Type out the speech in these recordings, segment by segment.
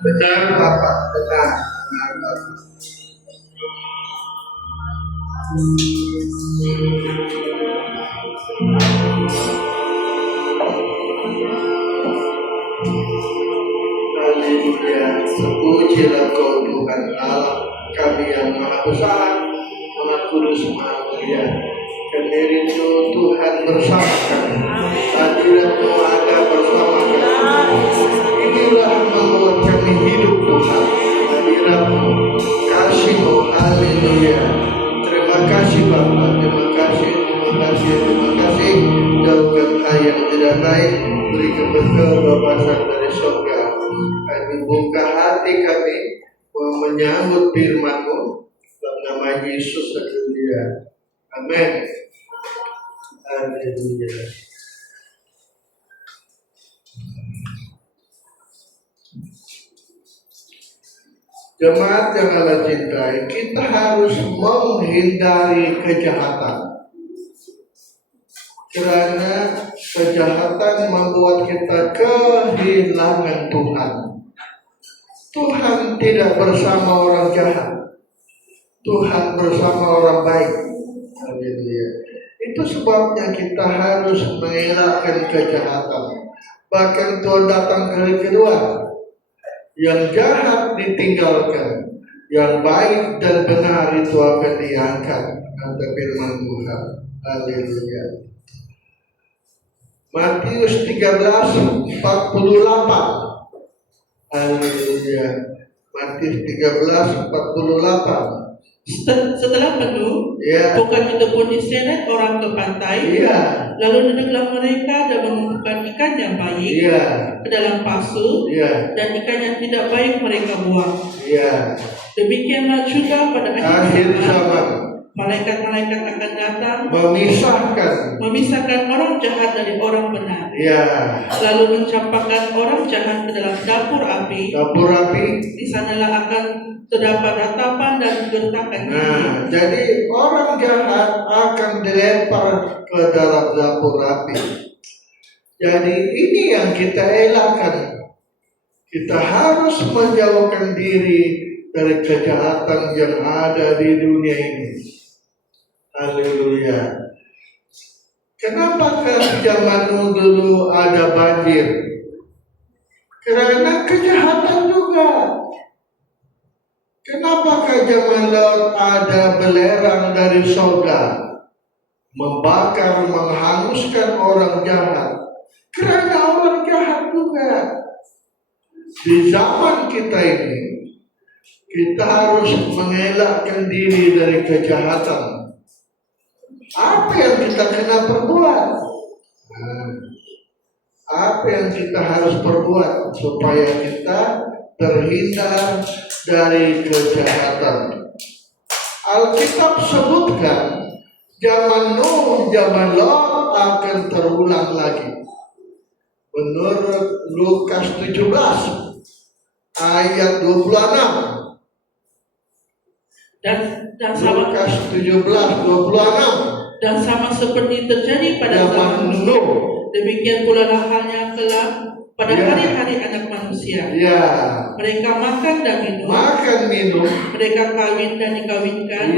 Benar Bapak, benar Bapak. Haleluya, terpujilah Kau Tuhan Allah kami yang Maha Besar, Maha Kudus, Maha Mulia. Kami rindu Tuhan bersama kami, hadirat-Mu ada bersama kami. Inilah membuat kami hidup Tuhan, hadirat-Mu, kasih-Mu, haleluya. Terima kasih Bapa, terima kasih. Jauhkan hal yang tidak baik, berikan bekal wawasan dari surga. Kami buka hati kami menyambut firman-Mu dalam nama Yesus, haleluya. Amin. Haleluya. Jemaat yang Allah cintai, kita harus menghindari kejahatan. Karena kejahatan membuat kita kehilangan Tuhan. Tuhan tidak bersama orang jahat. Tuhan bersama orang baik. Haleluya. Itu sebabnya kita harus mengelakkan kejahatan. Bahkan Tuhan datang kali kedua. Yang jahat ditinggalkan, yang baik dan benar itu akan diangkat. Kata firman Tuhan. Haleluya. Matius 13:48. Haleluya. Matius 13:48. Setelah penuh, bukan itu pun diseret orang ke pantai, lalu duduklah mereka dan mengumpulkan ikan yang baik ke dalam pasu, dan ikan yang tidak baik mereka buang. Demikianlah juga pada akhir zaman, malaikat-malaikat akan datang memisahkan orang jahat dari orang benar, lalu mencampakkan orang jahat ke dalam dapur api. Di sanalah akan terdapat ratapan dan gertakan. Jadi orang jahat akan dilempar ke dalam dapur api. Jadi ini yang kita elakkan. Kita harus menjauhkan diri dari kejahatan yang ada di dunia ini. Haleluya. Kenapakah zaman dulu ada banjir? Karena kejahatan juga. Kenapakah zaman lalu ada belerang dari surga membakar, menghanguskan orang jahat? Karena orang jahat juga. Di zaman kita ini, kita harus mengelakkan diri dari kejahatan. Apa yang kita kena perbuat? Apa yang kita harus perbuat supaya kita terhindar dari kejahatan? Alkitab sebutkan zaman Nuh, zaman Lot akan terulang lagi. Menurut Lukas 17 ayat 26. Dan sama Lukas 17 26. Dan sama seperti terjadi pada zaman Nuh, demikian pula halnya kelak pada hari-hari anak manusia. Mereka makan dan minum, mereka kawin dan dikawinkan,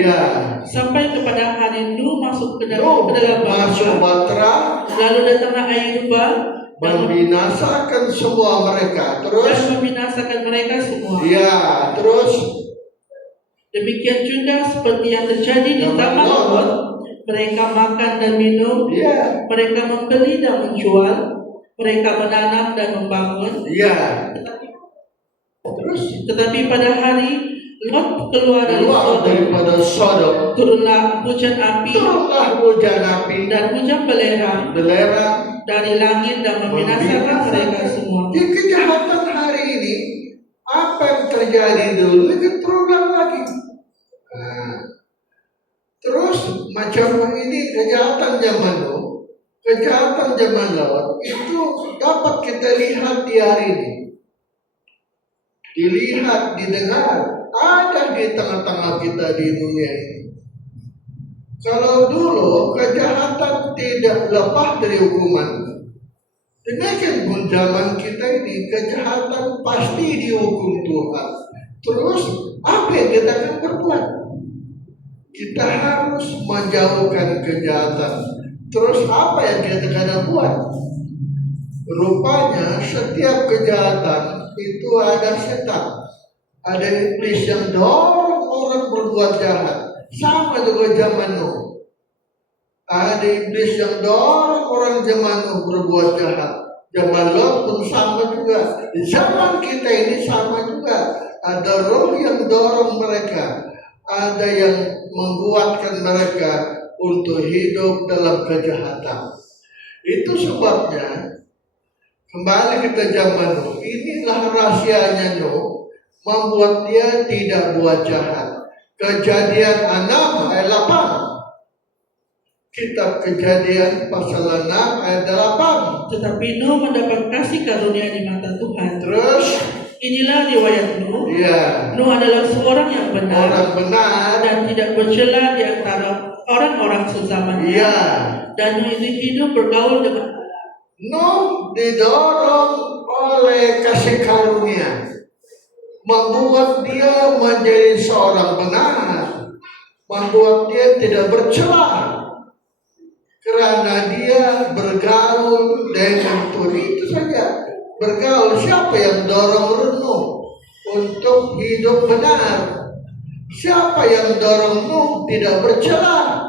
sampai kepada hari Nuh masuk ke dalam bahtera, lalu datanglah air bah membinasakan semua mereka. Dan membinasakan mereka semua. Terus demikian juga seperti yang terjadi di zaman Lot. Mereka makan dan minum, mereka membeli dan menjual, mereka menanam dan membangun. Tetapi pada hari Lot keluar daripada Sodom, turunlah hujan api dan hujan belerang dari langit dan membinasakan mereka semua. Di kejahatan hari ini, apa yang terjadi dulu itu terulang lagi. Terus macam ini kejahatan zaman Nuh, kejahatan zaman Lot itu dapat kita lihat di hari ini. Dilihat, didengar, ada di tengah-tengah kita di dunia ini. Kalau dulu kejahatan tidak lepas dari hukuman, demikian pun zaman kita ini kejahatan pasti dihukum Tuhan. Terus apa yang kita akan berbuat? Kita harus menjauhkan kejahatan. Terus apa yang kita akan buat? Rupanya setiap kejahatan itu ada setan, ada iblis yang dorong orang berbuat jahat. Sama juga zaman Nuh, ada iblis yang dorong orang zaman Nuh berbuat jahat. Zaman Lot pun sama juga. Di zaman kita ini sama juga. Ada roh yang dorong mereka, ada yang menguatkan mereka untuk hidup dalam kejahatan. Itu sebabnya kembali kita zaman Nuh. Inilah rahasianya Nuh, membuat dia tidak buat jahat. Kejadian 6 ayat 8. Kitab Kejadian pasal 6 ayat 8. Tetapi Nuh mendapat kasih karunia di mata Tuhan. Terus inilah riwayat Nuh. Nuh adalah seorang yang benar, dan tidak bercela di antara orang-orang sezamannya. Dan Nuh itu hidup bergaul dengan Allah. Nuh didorong oleh kasih karunia, membuat dia menjadi seorang benar, membuat dia tidak bercela, karena dia bergaul dengan Tuhan. Itu saja, bergaul. Siapa yang dorong Nuh untuk hidup benar? Siapa yang dorong Nuh tidak bercela?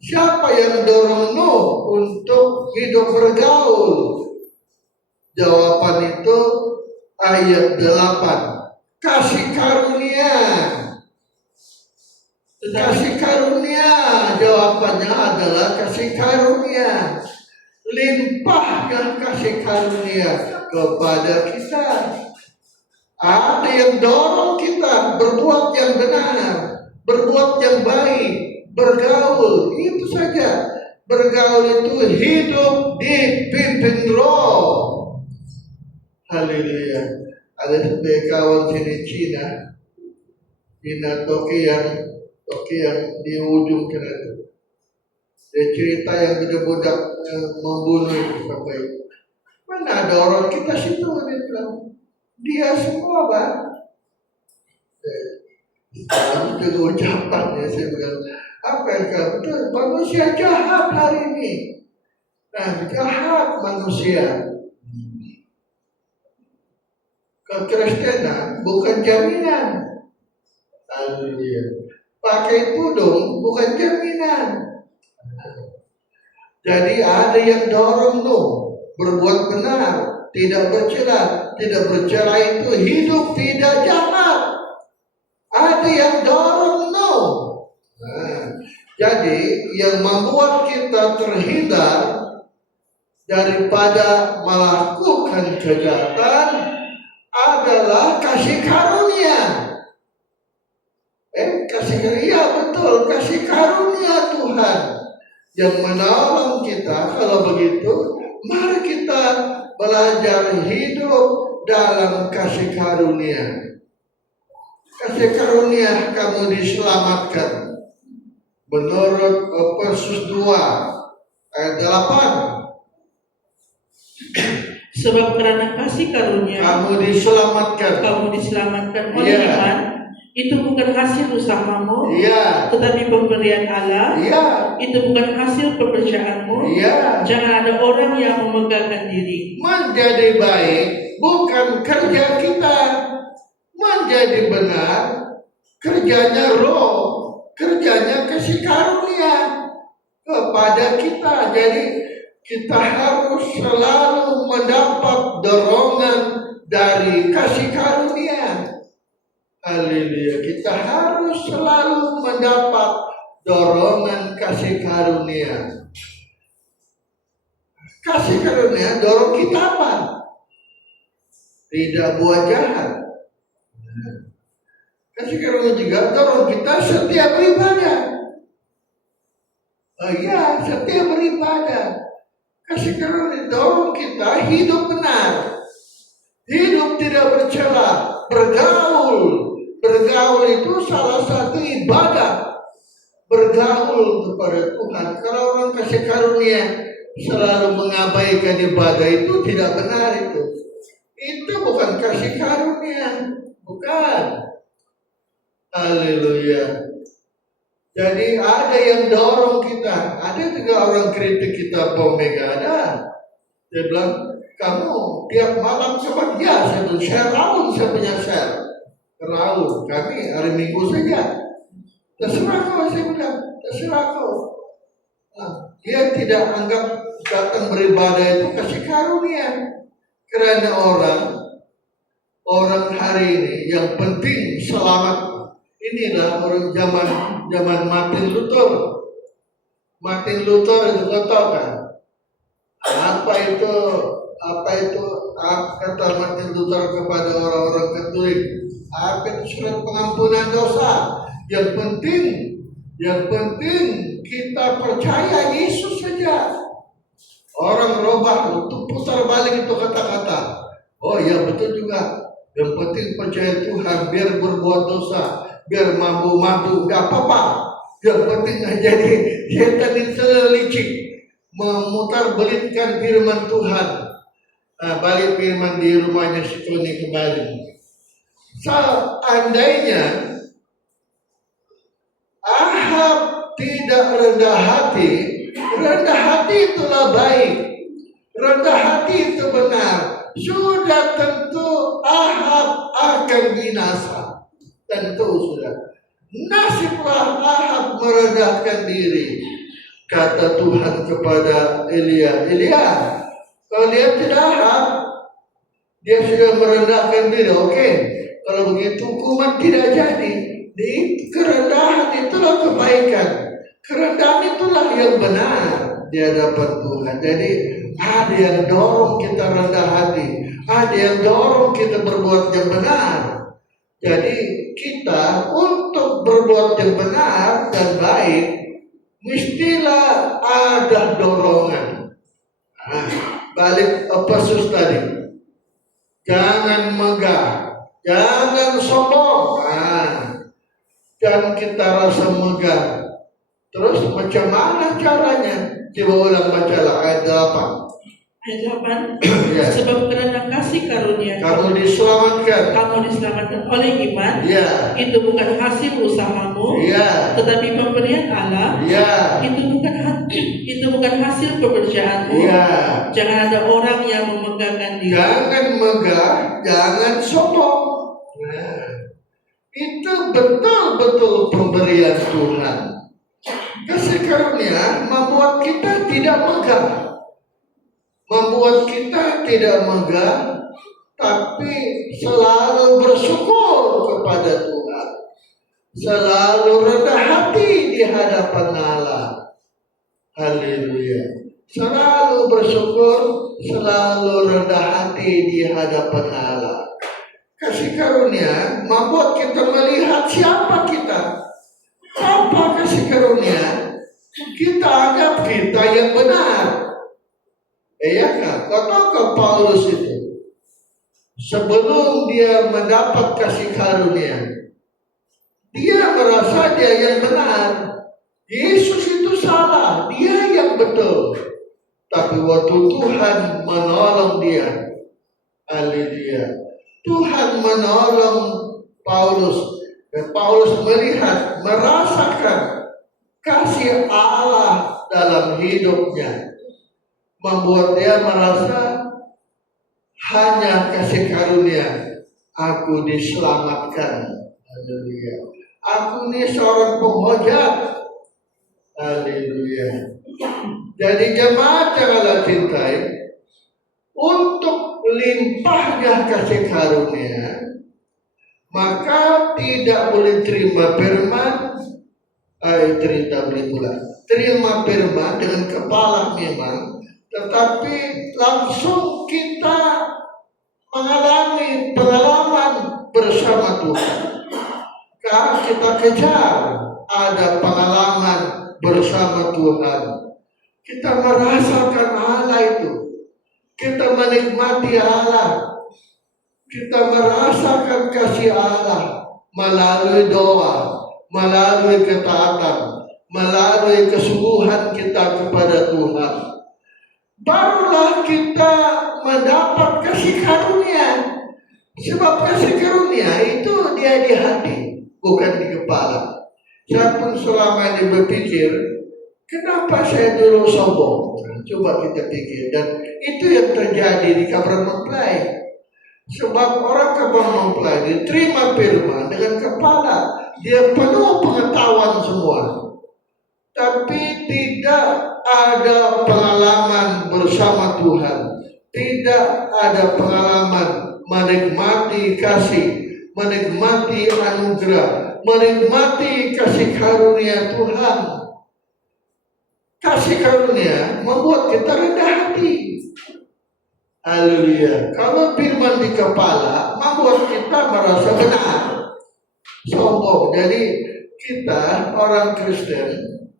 Siapa yang dorong Nuh untuk hidup bergaul? Jawaban itu ayat 8. Kasih karunia. Kasih karunia. Jawabannya adalah kasih karunia. Limpahnya kasih karunia kepada kita. Ada yang dorong kita berbuat yang benar, berbuat yang baik, bergaul. Itu saja. Bergaul itu hidup dipimpin Roh. Haleluya. Ada sebagai kawan sini Cina Toki yang di ujung kena itu. Dia cerita yang budak-budak membunuh itu sampai mana ada orang kita situ, dia bilang dia semua Pak. Itu ucapannya, saya bilang apa yang betul, manusia jahat hari ini. Nah, jahat manusia. Kekristenan bukan jaminan. Haleluya. Pakai tudung bukan jaminan. Jadi ada yang dorong Nuh berbuat benar, tidak bercela. Tidak bercela itu hidup tidak jahat. Ada yang dorong, no. Jadi yang membuat kita terhindar daripada melakukan kejahatan adalah kasih karunia. Kasih karunia, betul, kasih karunia Tuhan yang menolong kita. Kalau begitu, mari kita belajar hidup dalam kasih karunia. Kasih karunia kamu diselamatkan. Menurut Efesus 2 ayat 8. Sebab karena kasih karunia kamu diselamatkan oleh iman. Itu bukan hasil usahamu, tetapi pemberian Allah. Itu bukan hasil pekerjaanmu. Jangan ada orang yang memegahkan diri. Menjadi baik bukan kerja kita. Menjadi benar kerjanya Roh, kerjanya kasih karunia kepada kita. Jadi kita harus selalu mendapat dorongan dari kasih karunia. Haleluya. Kita harus selalu mendapat dorongan kasih karunia. Kasih karunia dorong kita apa? Tidak buat jahat. Kasih karunia juga dorong kita setia beribadah. Setia beribadah. Kasih karunia dorong kita hidup benar. Hidup tidak bercela, bergaul. Bergaul itu salah satu ibadah. Bergaul kepada Tuhan. Kalau orang kasih karunia selalu mengabaikan ibadah, itu tidak benar itu. Itu bukan kasih karunia. Bukan. Haleluya. Jadi ada yang dorong kita. Ada juga orang kritik kita pomega. Ada. Dia bilang, kamu tiap malam coba. Ya, saya raul, saya punya share. Raul, kami hari Minggu saja. Terserah kau, saya bilang. Terserah kau. Dia tidak anggap datang beribadah itu kasih karunia. Karena orang hari ini yang penting selamat. Inilah orang zaman Martin Luther. Martin Luther itu kau tahu kan? Apa itu kata Martin Luther kepada orang-orang Katolik? Apa itu surat pengampunan dosa? Yang penting kita percaya Yesus saja. Orang robah untuk putar balik itu kata-kata. Oh ya, betul juga. Yang penting percaya Tuhan, biar berbuat dosa, biar mampu-mampu, gak apa-apa. Yang penting jadi setan itu licik, memutar belitkan firman Tuhan. Balik firman di rumahnya si Tony kembali. Seandainya Ahab tidak rendah hati itulah baik. Rendah hati itu benar. Sudah tentu Ahab akan binasa. Tentu sudah. Nasiblah Ahab merendahkan diri. Kata Tuhan kepada Elia, kalau dia tidak Ahab, dia sudah merendahkan diri. Oke, kalau begitu hukuman tidak jadi. Di kerendahan itulah kebaikan. Kerendahan itulah yang benar di hadapan Tuhan. Jadi ada yang dorong kita rendah hati, ada yang dorong kita berbuat yang benar. Jadi kita untuk berbuat yang benar dan baik mestilah ada dorongan. Balik Efesus tadi, jangan megah, jangan sombong. Dan kita rasa megah. Terus macam mana caranya? Coba ulang bacalah ayat 8. Ayat 8. Sebab karena kasih karunia kamu diselamatkan oleh iman. Itu bukan hasil usahamu, tetapi pemberian Allah. Itu bukan hasil pekerjaanmu. Jangan ada orang yang memegahkan diri. Jangan megah, jangan sombong. Itu betul-betul pemberian Tuhan. Kasih karunia membuat kita tidak megah, membuat kita tidak megah, tapi selalu bersyukur kepada Tuhan, selalu rendah hati di hadapan Allah. Haleluya. Selalu bersyukur, selalu rendah hati di hadapan Allah. Kasih karunia membuat kita melihat siapa kita. Apa kasih karunia? Kita anggap kita yang benar. Iya kan? Kau tahu ke Paulus itu? Sebelum dia mendapat kasih karunia, dia merasa dia yang benar. Yesus itu salah, dia yang betul. Tapi waktu Tuhan menolong dia, haleluya, Tuhan menolong Paulus, dan Paulus melihat, merasakan kasih Allah dalam hidupnya, membuat dia merasa hanya kasih karunia, aku diselamatkan, haleluya. Aku ini seorang penghujat, haleluya. Jadi jemaat yang Allah cintai, untuk limpahnya kasih karunia, maka tidak boleh terima firman, terima firman dengan kepala memang, tetapi langsung kita mengalami pengalaman bersama Tuhan. Kalau kita kejar ada pengalaman bersama Tuhan, kita merasakan Allah itu, kita menikmati Allah, kita merasakan kasih Allah melalui doa, melalui ketaatan, melalui kesungguhan kita kepada Tuhan. Barulah kita mendapat kasih karunia. Sebab kasih karunia itu dia di hati, bukan di kepala. Saya pun selama ini berpikir, kenapa saya dulu sombong? Coba kita pikir, dan itu yang terjadi di Kabar Mempelai. Sebab orang Kabar Mempelai diterima firman dengan kepala, dia penuh pengetahuan semua, tapi tidak ada pengalaman bersama Tuhan, tidak ada pengalaman menikmati kasih, menikmati anugerah, menikmati kasih karunia Tuhan. Kasih karunia membuat kita rendah hati. Haleluya. Kalau firman di kepala membuat kita merasa benar, sombong. Jadi kita orang Kristen,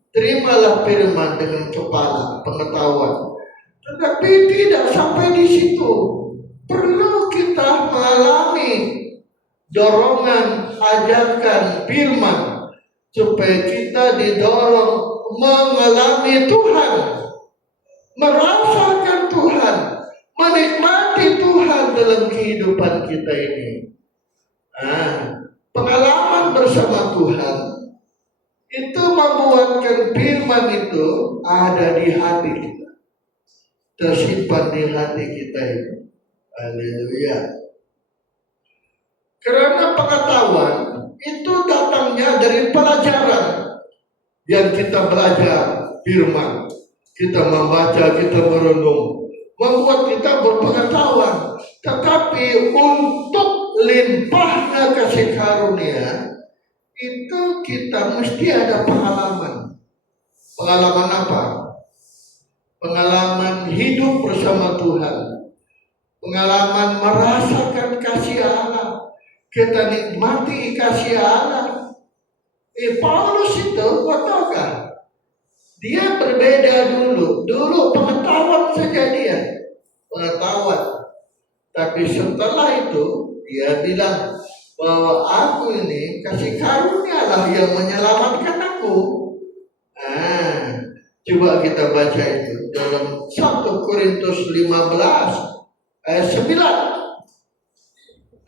terimalah firman dengan kepala, pengetahuan. Tetapi tidak sampai di situ. Perlu kita mengalami dorongan ajarkan firman supaya kita didorong mengalami Tuhan, merasakan Tuhan, menikmati Tuhan dalam kehidupan kita ini. Pengalaman bersama Tuhan itu membuatkan firman itu ada di hati kita, tersimpan di hati kita ini. Haleluya. Karena pengetahuan itu datangnya dari pelajaran yang kita belajar firman, kita membaca, kita merenung, membuat kita berpengetahuan. Tetapi untuk limpahnya kasih karunia itu kita mesti ada pengalaman. Pengalaman apa? Pengalaman hidup bersama Tuhan, pengalaman merasakan kasih Allah, kita nikmati kasih Allah. Paulus itu, kau tahu kan? Dia berbeda dulu. Dulu pengetahuan saja dia, pengetahuan. Tapi setelah itu dia bilang bahwa aku ini kasih karunia lah yang menyelamatkan aku. Coba kita baca itu dalam 1 Korintus 15 ayat 9.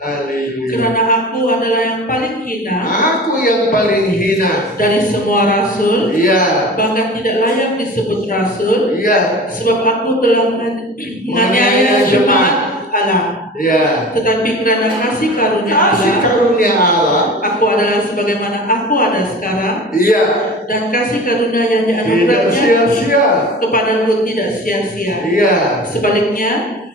Haleluya. Karena aku adalah yang paling hina. Aku yang paling hina dari semua rasul. Iya. Bahkan tidak layak disebut rasul. Iya. Sebab aku telah menganiaya jemaat Allah. Iya. Tetapi karena kasih karunia Allah, aku adalah sebagaimana aku ada sekarang. Iya. Dan kasih karunia yang Tidak dianugerahnya sia-sia. kepadaku tidak sia-sia. Iya. Sebaliknya,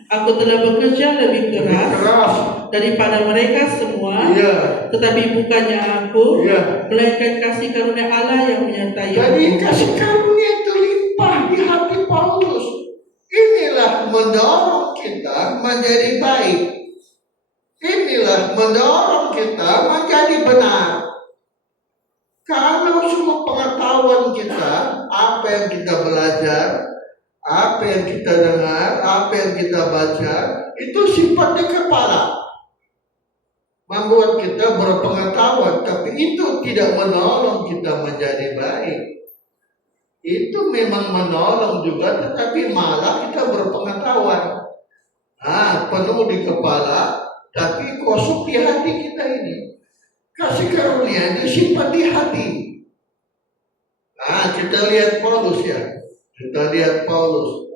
aku telah bekerja lebih keras daripada mereka semua, Iya. tetapi bukannya aku, Iya. melainkan kasih karunia Allah yang menyertai Jadi aku. kasih karunia itu limpah di hati Paulus. Inilah mendorong kita menjadi baik. Inilah mendorong kita menjadi benar. Kalau semua pengetahuan kita, apa yang kita belajar, apa yang kita dengar, apa yang kita baca, itu simpan di kepala, membuat kita berpengetahuan, tapi itu tidak menolong kita menjadi baik. Itu memang menolong juga, tetapi malah kita berpengetahuan. Penuh di kepala, tapi kosong di hati kita ini. Kasih karunia disimpan di hati. Kita lihat Paulus ya. Kita lihat Paulus.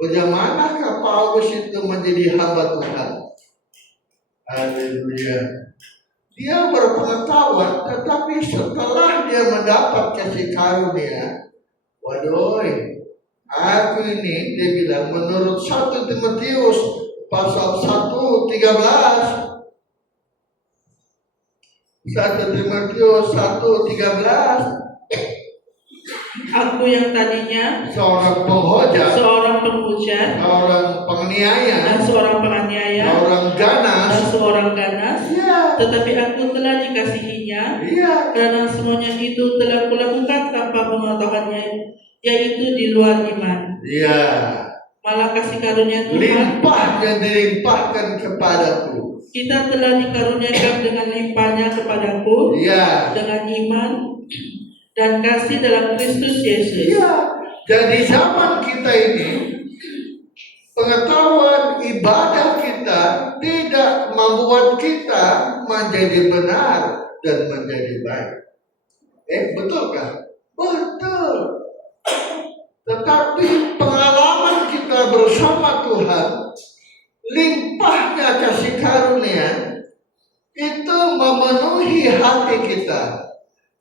Bagaimanakah Paulus itu menjadi hamba Tuhan? Haleluya. Dia berpengetahuan, tetapi setelah dia mendapat kasih karunia, waduh, aku ini, dia bilang menurut 1 Timotius pasal 1:13. 1 Timotius 1:13. Aku yang tadinya Seorang penghujat, seorang penganiaya, dan seorang penganiaya, seorang ganas, dan seorang ganas, ya, tetapi aku telah dikasihinya, iya, karena semuanya itu telah kulakukan tanpa pengetahuannya, yaitu di luar iman. iya. Malah kasih karunia Tuhan Limpah yang dilimpahkan kepadaku. kita telah dikaruniakan dengan limpahnya kepadaku, Iya. dengan iman dan kasih dalam Kristus Yesus. Iya. Jadi zaman kita ini, pengetahuan ibadah kita tidak membuat kita menjadi benar dan menjadi baik. Betulkah? Betul. Tetapi pengalaman kita bersama Tuhan, limpahnya kasih karunia, itu memenuhi hati kita,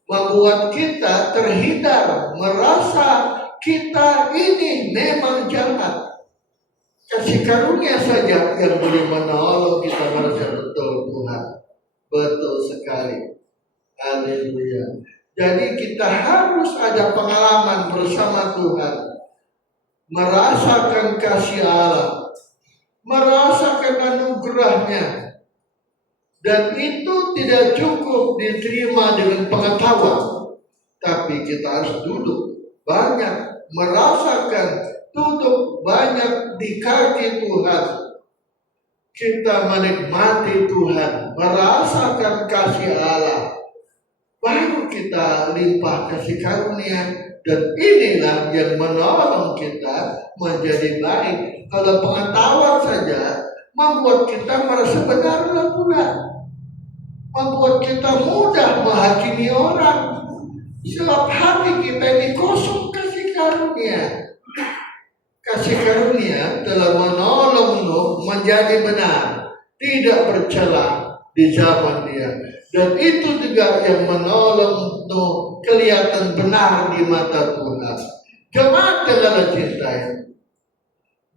membuat kita terhindar, merasa kita ini memang jahat. Kasih karunia saja yang boleh menolong kita merasa betul Tuhan. Betul sekali. Haleluya. Jadi kita harus ada pengalaman bersama Tuhan, merasakan kasih Allah, merasakan anugerahnya, dan itu tidak cukup diterima dengan pengetahuan, tapi kita harus duduk banyak, merasakan, duduk banyak di kaki Tuhan. Kita menikmati Tuhan, merasakan kasih Allah, baru kita limpah kasih karunia, dan inilah yang menolong kita menjadi baik. Kalau pengetahuan saja membuat kita merasa benar pula, membuat kita mudah menghakimi orang, sebab hati kita ini kosong kasih karunia. Kasih karunia telah menolongmu menjadi benar, tidak bercela di zaman dia. Dan itu juga yang menolong untuk kelihatan benar di mata Tuhan. Jemaat yang cintai,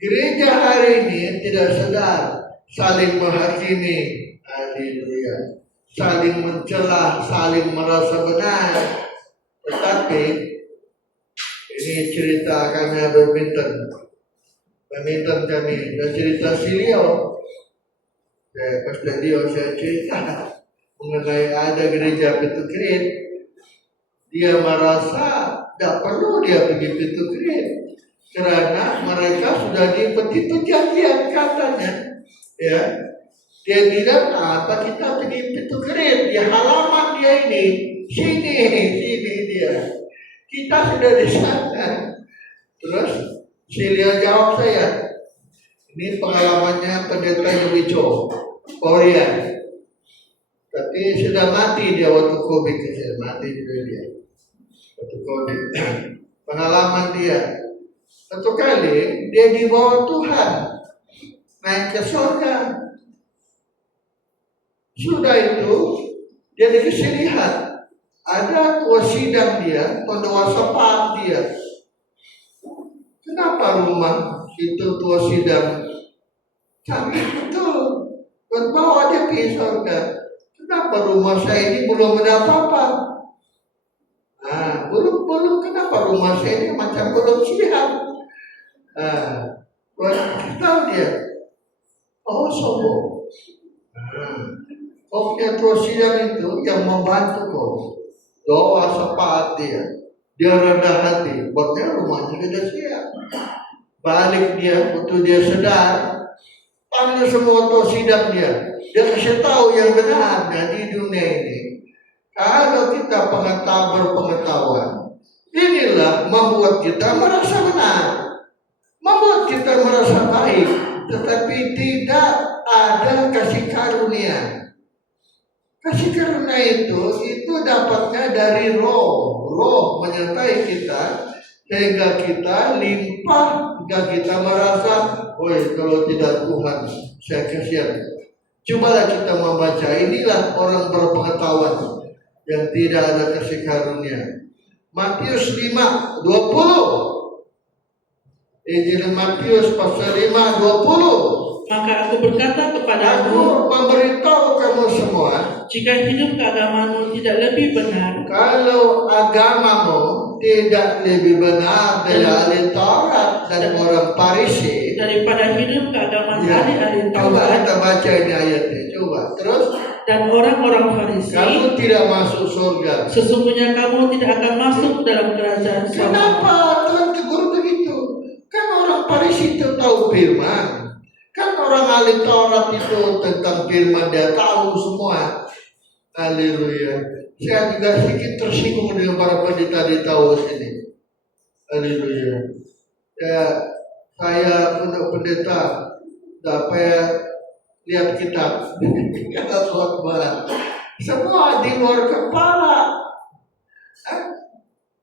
gereja hari ini tidak sedar saling menghakimi, haleluya, saling mencela, saling merasa benar. Tetapi ini cerita kami badminton kami, dan cerita Silio. Pastor Dio saya cerita mengenai ada gereja Pintu Kerit. Dia merasa tidak perlu dia pergi Pintu Kerit karena mereka sudah diikuti perjanjian katanya. Ya, dia bilang apa kita pergi Pintu Kerit di halaman dia ini, sini dia. Kita sudah di sana. Terus Silio jawab saya, ini pengalamannya pendeta Yubico, Korea. Tapi sudah mati dia waktu COVID, mati juga dia waktu COVID. Pengalaman dia, satu kali dia dibawa Tuhan naik ke surga. Sudah itu dia dikasih lihat Ada tua sidang dia, pendoa sepat dia. Kenapa rumah itu tua sidang canggih betul, berbawa dia ke surga. Kenapa rumah saya ini belum ada apa-apa? Belum kenapa rumah saya ini macam belum siap? Tahu dia, sombong. Kau punya tua sidang itu yang membantu kau. Doa sepat dia rendah hati, buatnya rumahnya sudah siap. Balik dia, waktu dia sedar, panggil semua tua sidang dia kasih tahu yang benarnya di dunia ini. Kalau kita berpengetahuan, inilah membuat kita merasa benar, membuat kita merasa baik, tetapi tidak ada kasih karunia. Kasih karunia itu dapatnya dari roh menyertai kita, sehingga kita limpah, sehingga kita merasa, kalau tidak Tuhan, saya kasihan. Cobalah kita membaca, inilah orang berpengetahuan yang tidak ada kasih karunia. Matius 5:20. Injil Matius pasal 5:20. Maka aku berkata kepadamu, aku memberitahu kamu semua, jika hidup keagamamu tidak lebih benar, kalau agamamu tidak lebih benar dari ahli Taurat dan orang Farisi, daripada hidup keagamaan ahli coba Taurat, kita baca ini ayatnya, coba terus. Dan orang-orang Farisi, kamu tidak masuk surga. Sesungguhnya kamu tidak akan masuk dalam kerajaan surga. Kenapa Tuhan tegur begitu? Kan orang Farisi itu tahu firman. Kan orang ahli Taurat itu tentang firman dia tahu semua. Haleluya. Saya juga sedikit tersinggung dengan para pendeta di tahun ini. Haleluya. Saya untuk pendeta dapat lihat kitab. Kata suatu barat. Semua di luar kepala.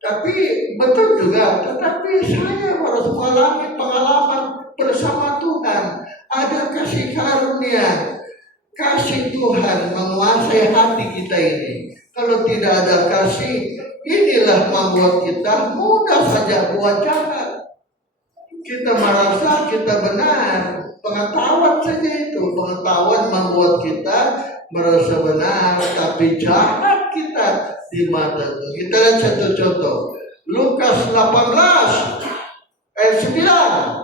Tapi betul juga. Tetapi saya harus mengalami pengalaman bersama Tuhan. Ada kasih karunia, kasih Tuhan menguasai hati kita ini. Kalau tidak ada kasih, inilah membuat kita mudah saja buat jahat. Kita merasa kita benar, pengetahuan saja itu. Pengetahuan membuat kita merasa benar, tapi jahat kita di mata Tuhan. Kita lihat satu contoh, Lukas 18 ayat 9.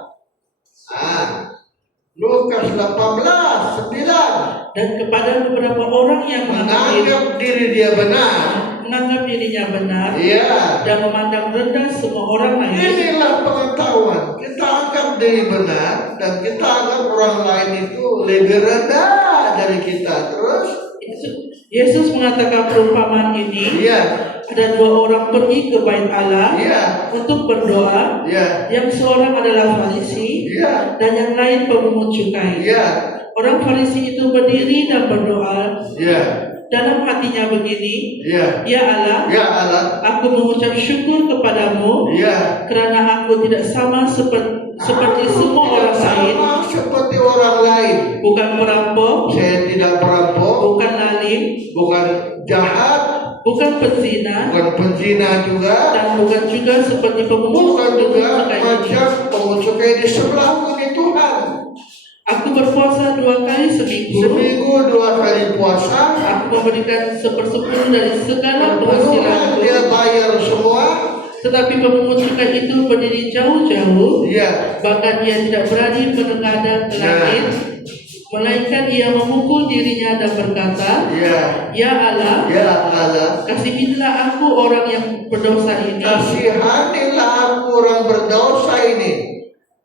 Lukas 18:9. Dan kepada beberapa orang yang menganggap dirinya benar, dan memandang rendah semua orang lain. Inilah pengetahuan. Kita anggap diri benar dan kita anggap orang lain itu lebih rendah dari kita. Terus Yesus mengatakan perumpamaan ini. Ada dua orang pergi ke bait Allah untuk berdoa. Yang seorang adalah Farisi dan yang lain pemungut cukai. Orang Farisi itu berdiri dan berdoa. Dalam hatinya begini, Ya Allah, aku mengucap syukur kepadamu kerana aku tidak sama seperti semua orang lain. Seperti orang lain. Bukan perampok. Saya tidak perampok. Bukan lalim. Bukan jahat. Bukan penzina juga, dan bukan juga seperti pemungut cukai di sebelah bumi Tuhan. Aku berpuasa 2 kali seminggu. 2 kali puasa. Aku memberikan 1/10 dari segala penghasilanku. Dia bayar semua. Tetapi pemungut cukai itu berdiri jauh-jauh. Bahkan ia tidak berani menengadah ke langit. Melainkan ia memukul dirinya dan berkata, Ya Allah, kasihilah aku orang yang berdosa ini. Kasihanilah aku orang berdosa ini.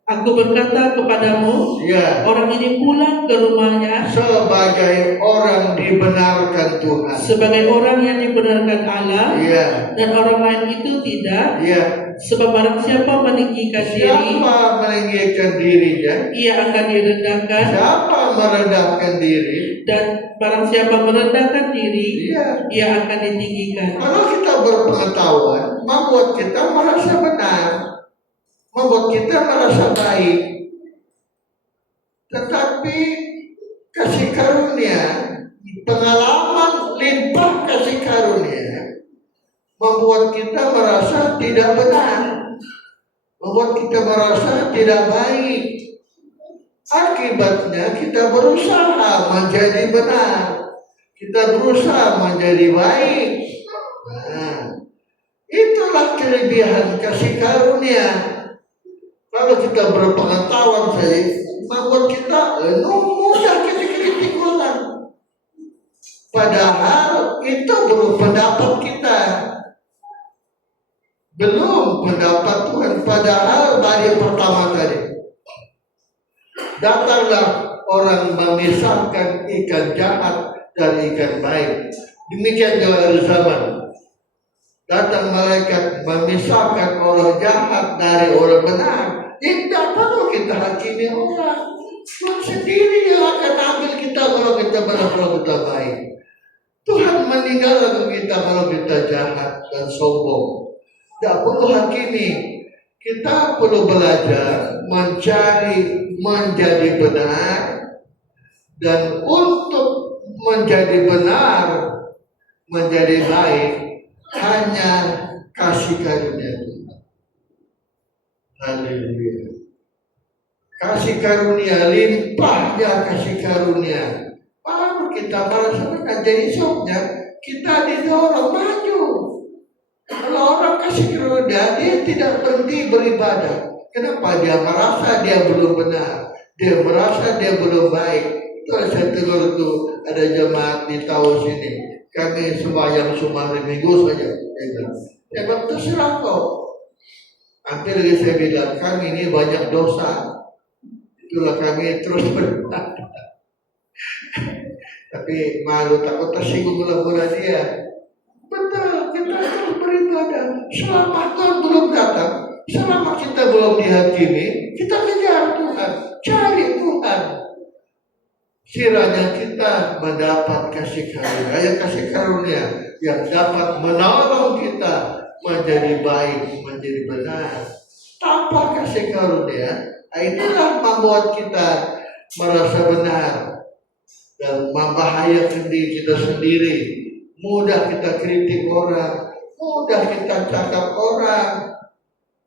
Aku berkata kepadamu, orang ini pulang ke rumahnya sebagai orang dibenarkan Tuhan, sebagai orang yang dibenarkan Allah, dan orang lain itu tidak. Sebab barang siapa meninggikan dirinya, ia akan direndahkan. Siapa merendahkan diri, dan barang siapa merendahkan diri, ia akan ditinggikan. Kalau kita berpengetahuan, membuat kita merasa benar, membuat kita merasa baik. Tetapi kasih karunia, pengalaman limpah kasih karunia, membuat kita merasa tidak benar, membuat kita merasa tidak baik. Akibatnya kita berusaha menjadi benar, kita berusaha menjadi baik. Nah, itulah kelebihan kasih karunia. Kalau kita berpengetahuan saja, membuat kita mudah kita kritik orang. Padahal itu belum pendapat kita, belum pendapat Tuhan. Padahal dari pertama tadi, datanglah orang memisahkan ikan jahat dari ikan baik. Demikian juga hari zaman. Datang malaikat memisahkan orang jahat dari orang benar. Tidak perlu kita hakimi orang. Tuhan sendiri yang akan ambil kita kalau kita benar, kalau kita baik. Tuhan meninggalkan kita kalau kita jahat dan sombong. Tidak perlu hakimi. Kita perlu belajar mencari menjadi benar, dan untuk menjadi benar, menjadi baik, hanya kasih karunia Tuhan. Haleluya. Kasih karunia, limpahnya kasih karunia. Baru kita merasa benar. Jadi sebabnya kita didorong maju. Kalau orang kasih karunia, dia tidak berhenti beribadah. Kenapa? Dia merasa dia belum benar, dia merasa dia belum baik. Itu saya tegur itu ada jemaat di Taus ini. Kami sembahyang cuma hari Minggu saja. Ya, terserah kau. Hampir saya bilang, kami ini banyak dosa. Itulah kami terus beribadah. Tapi malu takut tersinggung gula-gula dia. Betul, kita terus beribadah. Selama Tuhan belum datang, selama kita belum dihakimi, kita kejar Tuhan, cari Tuhan. Kiranya kita mendapat kasih karunia, yang kasih karunia yang dapat menolong kita menjadi baik, menjadi benar. Tanpa kasih karunia, itulah membuat kita merasa benar dan membahayakan diri kita sendiri. Mudah kita kritik orang, mudah kita cakap orang.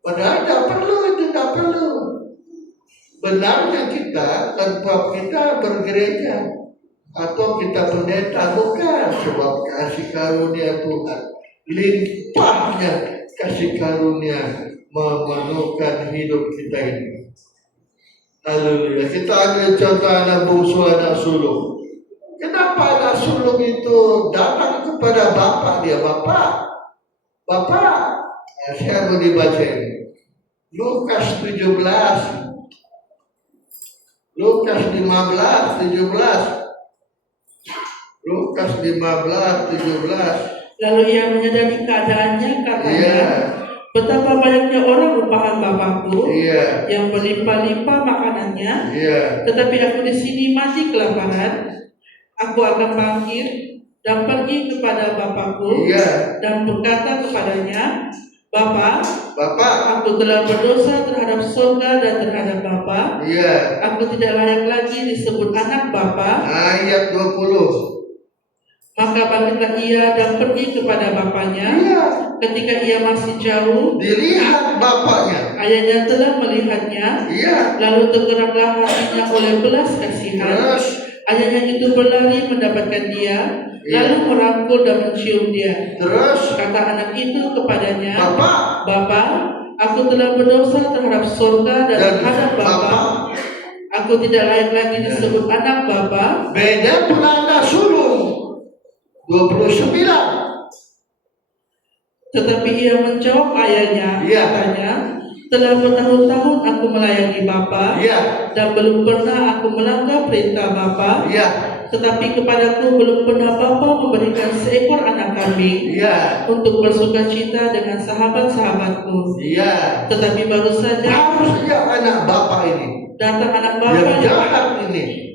Padahal tidak perlu, itu tidak perlu. Benarnya kita tanpa kita bergereja atau kita pendeta, bukan, sebab kasih karunia Tuhan, limpahnya kasih karunia memenuhkan hidup kita ini. Haleluya. Kita ambil contoh anak bungsu, anak sulung. Kenapa anak sulung itu datang kepada bapak dia? Bapak, saya mau dibaca ini. Lukas 17, Lukas 15, 17. Lukas 15, 17. Lalu ia menyadari keadaannya, katanya, betapa banyaknya orang rupahan Bapakku yang berlimpah-limpah makanannya, tetapi aku di sini mati kelaparan. Aku akan bangkit dan pergi kepada Bapakku dan berkata kepadanya, Bapa, aku telah berdosa terhadap surga dan terhadap Bapa. Aku tidak layak lagi disebut anak Bapa. Ayat 20. Maka bangkitlah ia dan pergi kepada bapaknya. Ketika ia masih jauh, dilihat bapaknya. Ayahnya telah melihatnya. Lalu tergeraklah hatinya oleh belas kasihan. Ayahnya itu berlari mendapatkan dia, lalu merangkul dan mencium dia. Kata anak itu kepadanya, Bapa, aku telah berdosa terhadap surga dan terhadap Bapa. Aku tidak layak lagi disebut anak Bapa. Beda pula anak sulung 29. Tetapi ia menjawab ayahnya, katanya, telah bertahun-tahun aku melayani Bapa, dan belum pernah aku melanggar perintah Bapa. Tetapi kepadaku belum pernah Bapa memberikan seekor anak kambing untuk bersukacita dengan sahabat-sahabatku. Tetapi baru saja anak Bapa ini, datang anak Bapa yang jahat ini,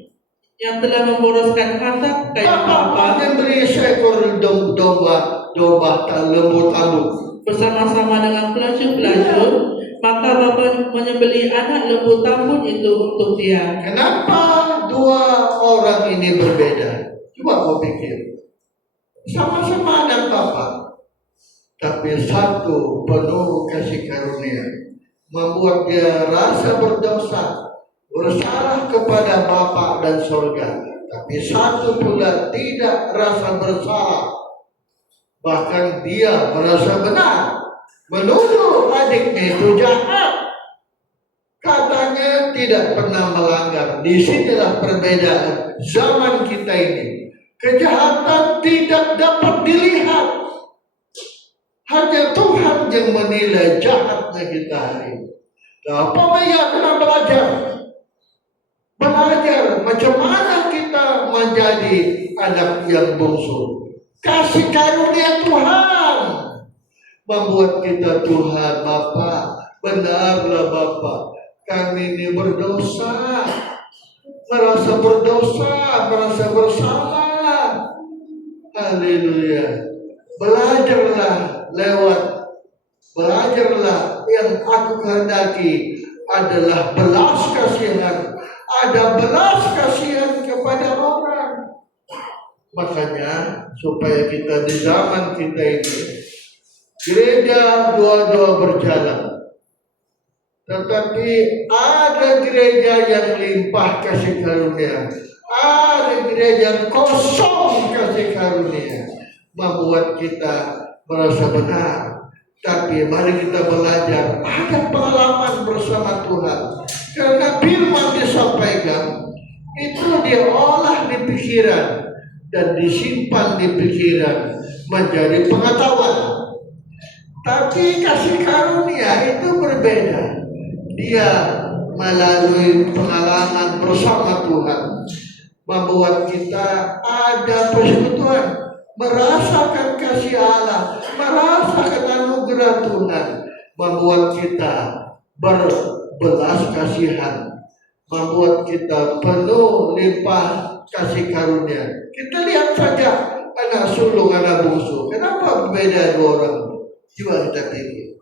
yang telah memboroskan harta kekayaan Bapa, yang beri seekor domba lembu taluk bersama-sama dengan pelacur-pelacur. Maka Bapa menyembelih anak lembu tambun itu untuk dia. Kenapa dua orang ini berbeda? Coba kau pikir. Sama-sama anak Bapa, tapi satu penuh kasih karunia, membuat dia rasa bersalah kepada Bapa dan surga. Tapi satu pula tidak rasa bersalah, bahkan dia merasa benar, menuduh adiknya itu jahat. Katanya tidak pernah melanggar. Disinilah perbedaan zaman kita ini. Kejahatan tidak dapat dilihat. Hanya Tuhan yang menilai jahatnya kita hari ini. Nah, Pemaya kena belajar macam mana kita menjadi anak yang bungsu. Kasih karunia Tuhan membuat kita, Tuhan Bapa, benarlah Bapa, kami ini berdosa, merasa bersalah. Haleluya. Belajarlah yang aku kehendaki adalah belas kasihan. Ada belas kasihan kepada orang. Makanya supaya kita di zaman kita ini, gereja dua-dua berjalan. Tetapi ada gereja yang limpah kasih karunia, ada gereja yang kosong kasih karunia, membuat kita merasa benar. Tapi mari kita belajar, ada pengalaman bersama Tuhan. Karena firman disampaikan, itu diolah di pikiran dan disimpan di pikiran menjadi pengetahuan. Tapi kasih karunia itu berbeda. Dia melalui pengalaman bersama Tuhan, membuat kita ada persekutuan, merasakan kasih Allah, merasakan anugerah Tuhan, membuat kita berbelas kasihan, membuat kita penuh limpah kasih karunia. Kita lihat saja anak sulung, anak bungsu. Kenapa berbeda dua orang? Coba kita pikir.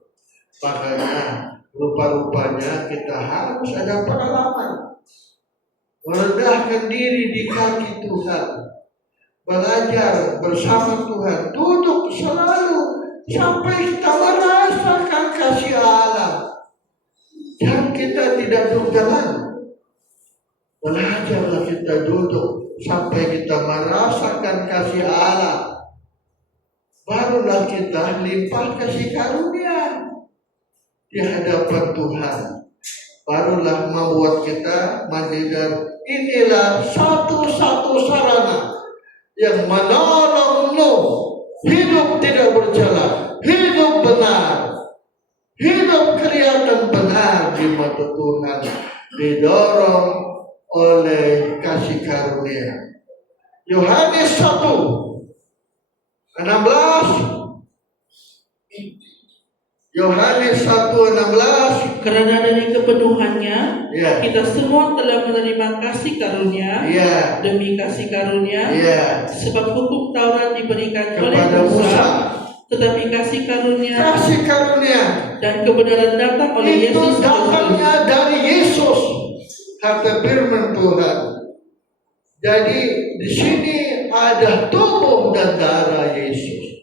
Makanya rupa-rupanya kita harus ada pengalaman, merendahkan diri di kaki Tuhan, belajar bersama Tuhan, duduk selalu sampai kita merasakan kasih Allah. Dan kita tidak duduk jalan. Belajarlah kita duduk sampai kita merasakan kasih Allah. Barulah kita limpah kasih karunia di hadapan Tuhan. Barulah membuat kita menjadi, inilah satu-satu sarana yang menolongmu hidup tidak bercela, hidup benar, hidup kelihatan benar di mata Tuhan, didorong oleh kasih karunia. Yohanes 1:16. Yohanes 1:16. Karena dari kepenuhannya kita semua telah menerima kasih karunia demi kasih karunia, sebab hukum Taurat diberikan oleh Musa, tetapi kasih karunia dan kebenaran datang oleh Yesus. Itu datangnya dari Yesus, kata firman Tuhan. Jadi di sini ada tubuh dan darah Yesus.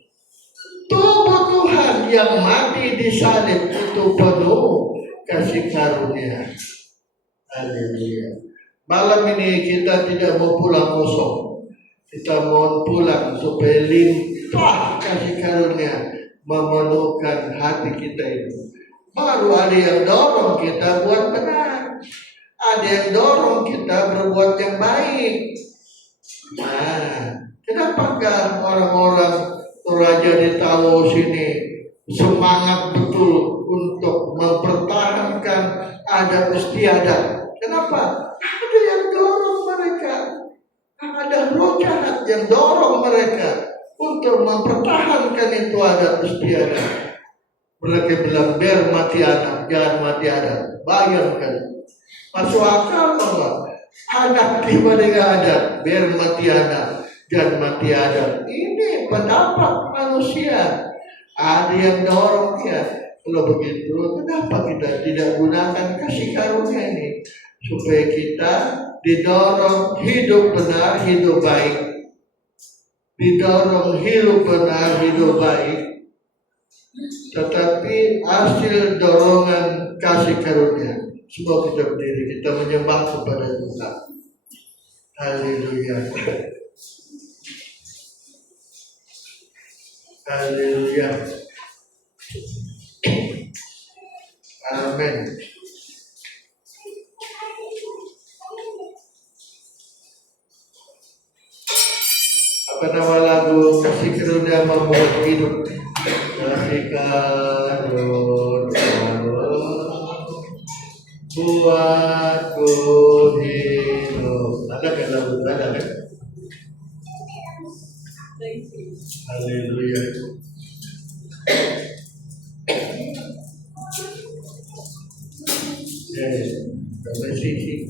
Tubuh Tuhan yang mati di salib itu penuh kasih karunia. Haleluya. Malam ini kita tidak mau pulang kosong. Kita mau pulang supaya limpah kasih karunia memenuhkan hati kita ini. Baru ada yang dorong kita buat benar, ada yang dorong kita berbuat yang baik. Nah, kenapakah orang-orang Toraja di Tawo sini semangat betul untuk mempertahankan adat istiadat? Kenapa? Ada yang dorong mereka, ada roh jahat yang dorong mereka untuk mempertahankan itu adat istiadat. Mereka bilang biar mati anak, jangan mati adat. Bayangkan, masuk akal enggak? Anak dibanding adat, biar mati anak, jangan mati adat. Ini pendapat manusia. Ada yang dorong dia. Kalau begitu, kenapa kita tidak gunakan kasih karunia ini supaya kita didorong hidup benar, hidup baik, didorong hidup benar, hidup baik, tetapi hasil dorongan kasih karunia. Semua kita berdiri, kita menyembah kepada Tuhan. Haleluya. Haleluya. Amin. Apa nama lagu kasih karunia membuat hidup? Kasih karunia buatku hidup. Ada kan lagu? Ada kan? Haleluya. Sampai sini.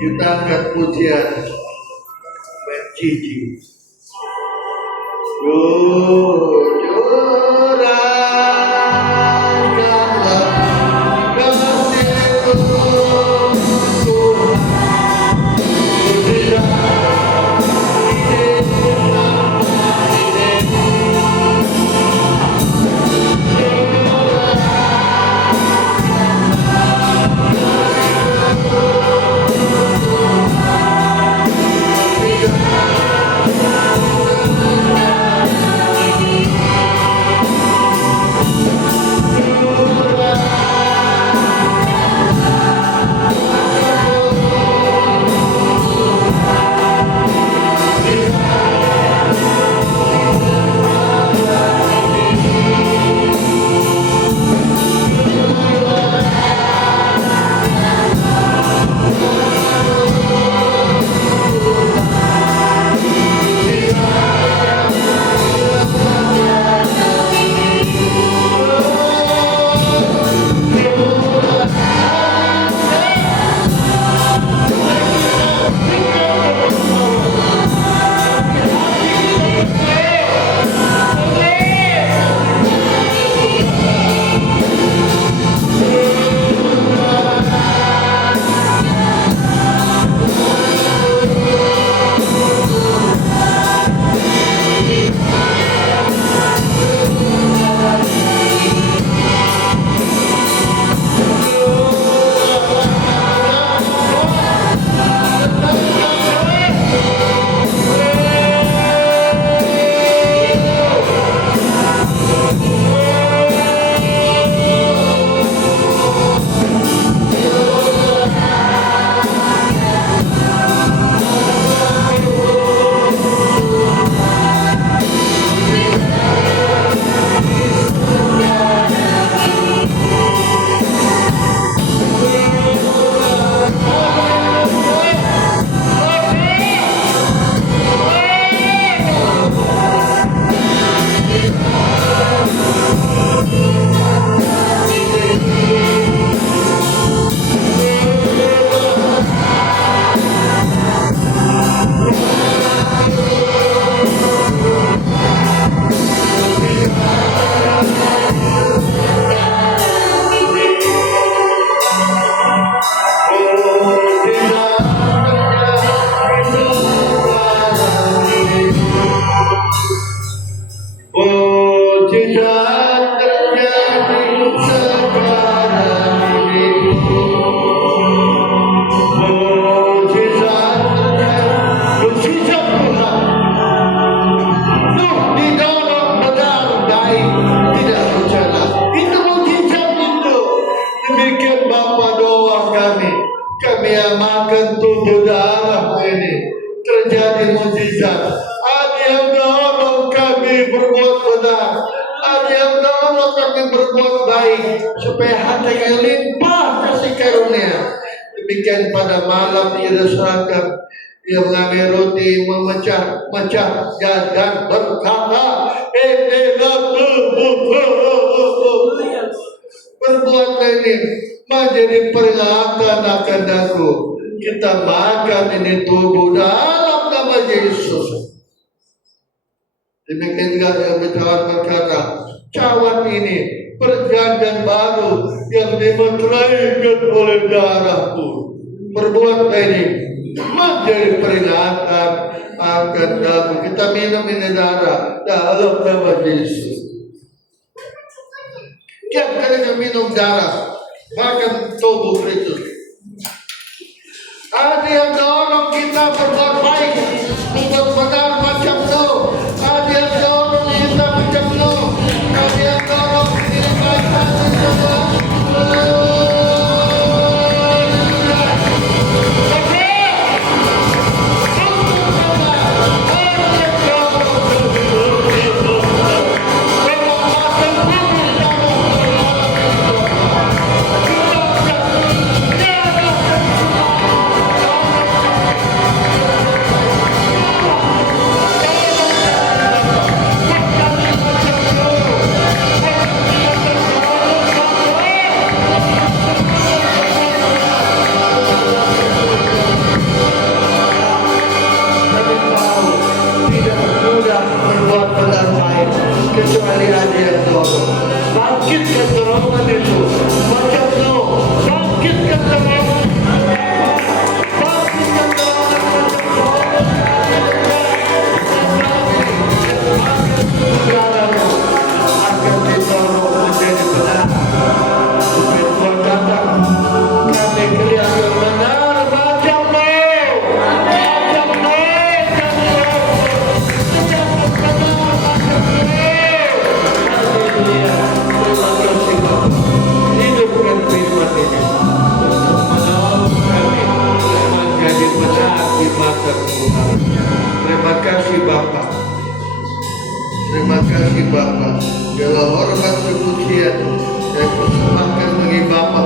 Kita angkat pujian menjiji. mujizat terjadi sekarang ini. Mujizat terjadi, mujizat Tuhan. Nuh didorong benar baik, tidak bercela. Itu mujizat itu. Demikian Bapa doa kami. Kami amalkan tubuh darah ini. Terjadi mujizat. Ada yang dorong kami berbuat benar. Ada yang dorong kami berbuat baik. Supaya hati kami limpah kasih karunia. Demikian pada malam ia serahkan. Dia mengambil roti, memecah dan berkata, inilah tubuhku. Perbuatan ini menjadi peringatan akan aku. Kita makan ini tubuh dalam nama Yesus. Demikian juga yang bercawan berkata, cawan ini perjanjian baru yang dimeteraikan oleh darahku. Perbuatan ini menjadi peringatan akan aku. Kita minum ini darah dalam nama Yesus. Tiap kali kita minum darah, makan tubuh Kristus. Ada yang dorong kita berbuat baik, berbuat benar macam itu. Ada yang dorong kita macam itu. Ada yang dorong kita macam itu. Kecuali ada yang dorong. Bangkitkan dorongan itu. Macam itu. Bangkitkan dorongan. Bangkitkan dorongan. Akan didorong menjadi benar. Firman datang. Kami kelihatan benar macam hidupkan firman ini untuk menolong kami menjadi benar di mata Tuhan. Terima kasih Bapa. Terima kasih Bapa. Segala hormat kepujian saya persembahkan bagi Bapa